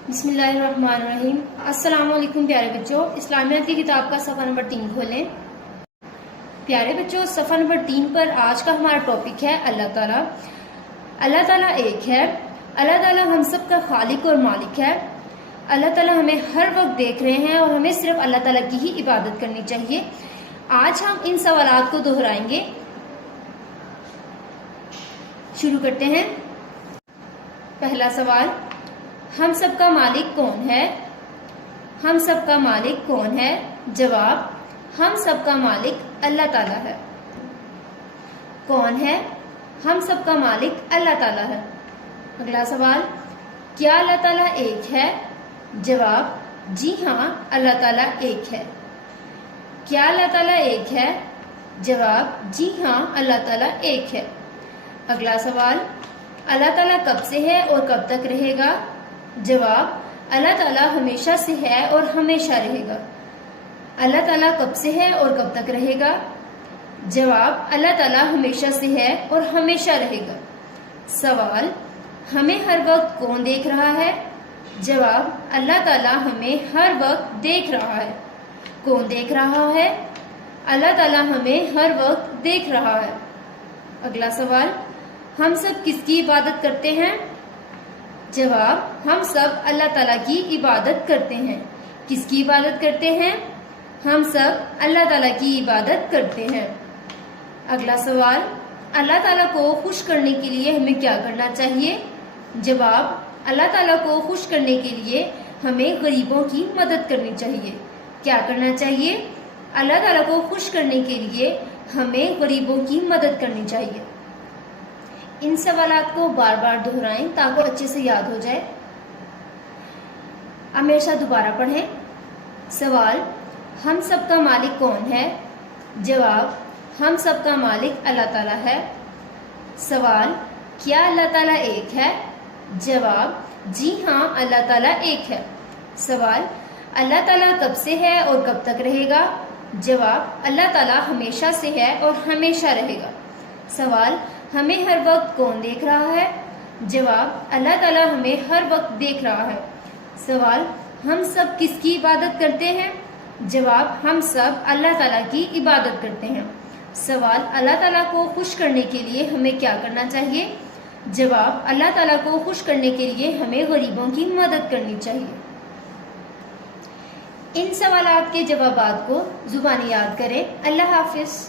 बिस्मिल्लाहिर्रहमानिर्रहीम। अस्सलाम वालेकुम प्यारे बच्चों, इस्लामियात की किताब का सफ़ा नंबर 3 खोलें। प्यारे बच्चों, सफ़ा नंबर 3 पर आज का हमारा टॉपिक है अल्लाह ताला। अल्लाह ताला एक है। अल्लाह ताला हम सब का खालिक और मालिक है। अल्लाह ताला हमें हर वक्त देख रहे हैं और हमें सिर्फ अल्लाह ताला की ही इबादत करनी चाहिए। आज हम इन सवालात को दोहराएंगे। शुरू करते हैं। पहला सवाल, हम सब का मालिक कौन है? हम सब का मालिक कौन है? जवाब, हम सब का मालिक अल्लाह ताला है। कौन है? हम सब का मालिक अल्लाह ताला है। अगला सवाल, क्या अल्लाह ताला एक है? जवाब, जी हाँ, अल्लाह ताला एक है। क्या अल्लाह ताला एक है? जवाब, जी हाँ, अल्लाह ताला एक है। अगला सवाल, अल्लाह ताला कब से है और कब तक रहेगा? जवाब, अल्लाह ताला हमेशा से है और हमेशा रहेगा। अल्लाह ताला कब से है और कब तक रहेगा? जवाब, अल्लाह ताला हमेशा से है और हमेशा रहेगा। सवाल, हमें हर वक्त कौन देख रहा है? जवाब, अल्लाह ताला हमें हर वक्त देख रहा है। कौन देख रहा है? अल्लाह ताला हमें हर वक्त देख रहा है। अगला सवाल, हम सब किसकी इबादत करते हैं? जवाब, हम सब अल्लाह ताला की इबादत करते हैं। किसकी इबादत करते हैं? हम सब अल्लाह ताला की इबादत करते हैं। अगला सवाल, अल्लाह ताला को खुश करने के लिए हमें क्या करना चाहिए? जवाब, अल्लाह ताला को खुश करने के लिए हमें गरीबों की मदद करनी चाहिए। क्या करना चाहिए? अल्लाह ताला को खुश करने के लिए हमें गरीबों की मदद करनी चाहिए। इन सवालात को बार बार दोहराएं ताकि अच्छे से याद हो जाए। अब मेरे साथ दोबारा पढ़ें। सवाल, हम सब का मालिक कौन है? जवाब, हम सब का मालिक अल्लाह ताला है। सवाल, क्या अल्लाह ताला एक है? जवाब, जी हाँ, अल्लाह ताला एक है। सवाल, अल्लाह ताला कब से है और कब तक रहेगा? जवाब, अल्लाह ताला हमेशा से है और हमेशा रहेगा। सवाल, हमें हर वक्त कौन देख रहा है? जवाब, अल्लाह ताला हमें हर वक्त देख रहा है। सवाल, हम सब किसकी इबादत करते हैं? जवाब, हम सब अल्लाह ताला की इबादत करते हैं। सवाल, अल्लाह ताला को खुश करने के लिए हमें क्या करना चाहिए? जवाब, अल्लाह ताला को खुश करने के लिए हमें गरीबों की मदद करनी चाहिए। इन सवालात के जवाबात को जुबानी याद करें। अल्लाह हाफिज।